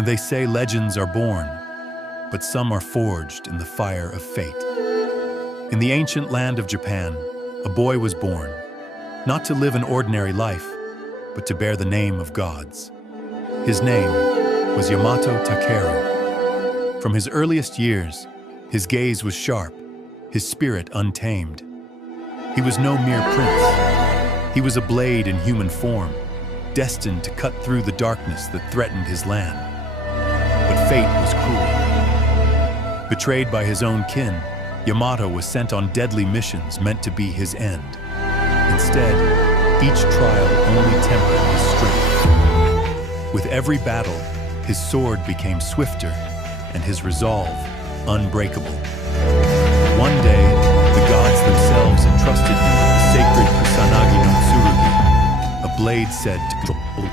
And they say legends are born, but some are forged in the fire of fate. In the ancient land of Japan, a boy was born, not to live an ordinary life, but to bear the name of gods. His name was Yamato Takeru. From his earliest years, his gaze was sharp, his spirit untamed. He was no mere prince. He was a blade in human form, destined to cut through the darkness that threatened his land. But fate was cruel. Betrayed by his own kin, Yamato was sent on deadly missions meant to be his end. Instead, each trial only tempered his strength. With every battle, his sword became swifter and his resolve unbreakable. One day, the gods themselves entrusted him with the sacred Kusanagi-no-Tsurugi, a blade said to control.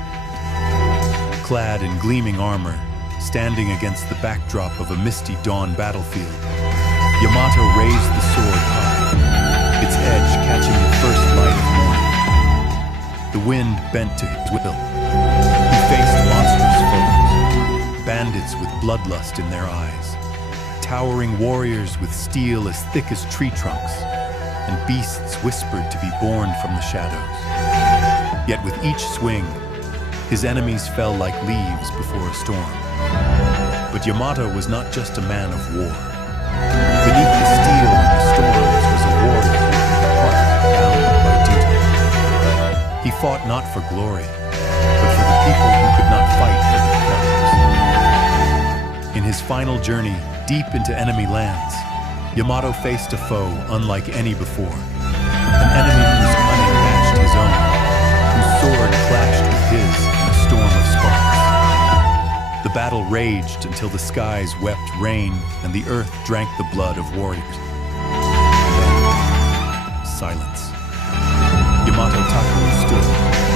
Clad in gleaming armor, standing against the backdrop of a misty dawn battlefield, Yamato raised the sword high, its edge catching the first light of morning. The wind bent to his will. He faced monstrous foes, bandits with bloodlust in their eyes, towering warriors with steel as thick as tree trunks, and beasts whispered to be born from the shadows. Yet with each swing, his enemies fell like leaves before a storm. But Yamato was not just a man of war. Beneath the steel and the storms was a warrior, heart bound by duty. He fought not for glory, but for the people who could not fight for themselves. In his final journey deep into enemy lands, Yamato faced a foe unlike any before. An enemy whose cunning matched his own, whose sword clashed with his in a storm of sparks. The battle raged until the skies wept rain and the earth drank the blood of warriors. Then, silence. Yamato Takeru stood,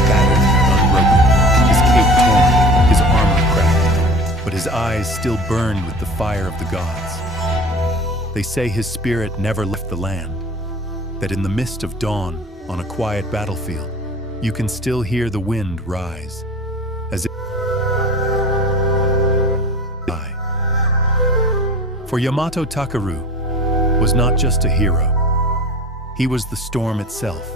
battered and unbroken, his cape torn, his armor cracked, but his eyes still burned with the fire of the gods. They say his spirit never left the land, that in the mist of dawn, on a quiet battlefield, you can still hear the wind rise, as if For Yamato Takeru was not just a hero. He was the storm itself.